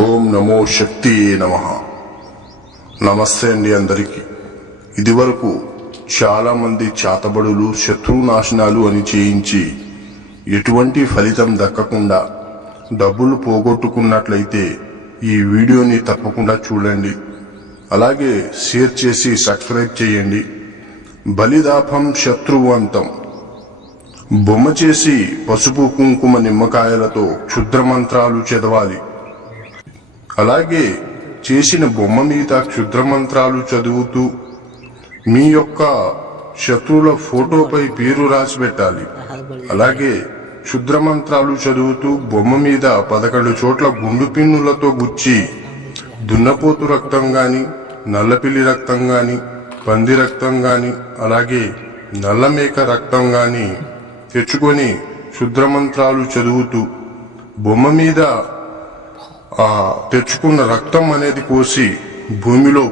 ఓం నమో శక్తి నమః. నమస్తే అండి అందరికీ. ఇదివరకు చాలా మంది చాతబడులు శత్రునాశనాలు అని చేయించి ఎటువంటి ఫలితం దక్కకుండా డబ్బులు పోగొట్టుకున్నట్లయితే ఈ వీడియోని తప్పకుండా చూడండి. అలాగే షేర్ చేసి సబ్స్క్రైబ్ చేయండి. బలిదాపం శత్రువంతం. బొమ్మ చేసి పసుపు కుంకుమ నిమ్మకాయలతో క్షుద్ర మంత్రాలు చదవాలి. అలాగే చేసిన బొమ్మ మీద క్షుద్ర మంత్రాలు చదువుతూ మీ యొక్క శత్రువుల ఫోటోపై పేరు రాసి పెట్టాలి. అలాగే క్షుద్ర మంత్రాలు చదువుతూ బొమ్మ మీద 11 చోట్ల గుండు పిన్నులతో గుచ్చి దున్నపోతు రక్తం గాని, నల్లపిల్లి రక్తం గాని, పంది రక్తం గాని, అలాగే నల్లమేక రక్తం గాని తెచ్చుకొని క్షుద్ర మంత్రాలు చదువుతూ బొమ్మ మీద తెచ్చుకున్న రక్తం అనేది కోసి భూమిలో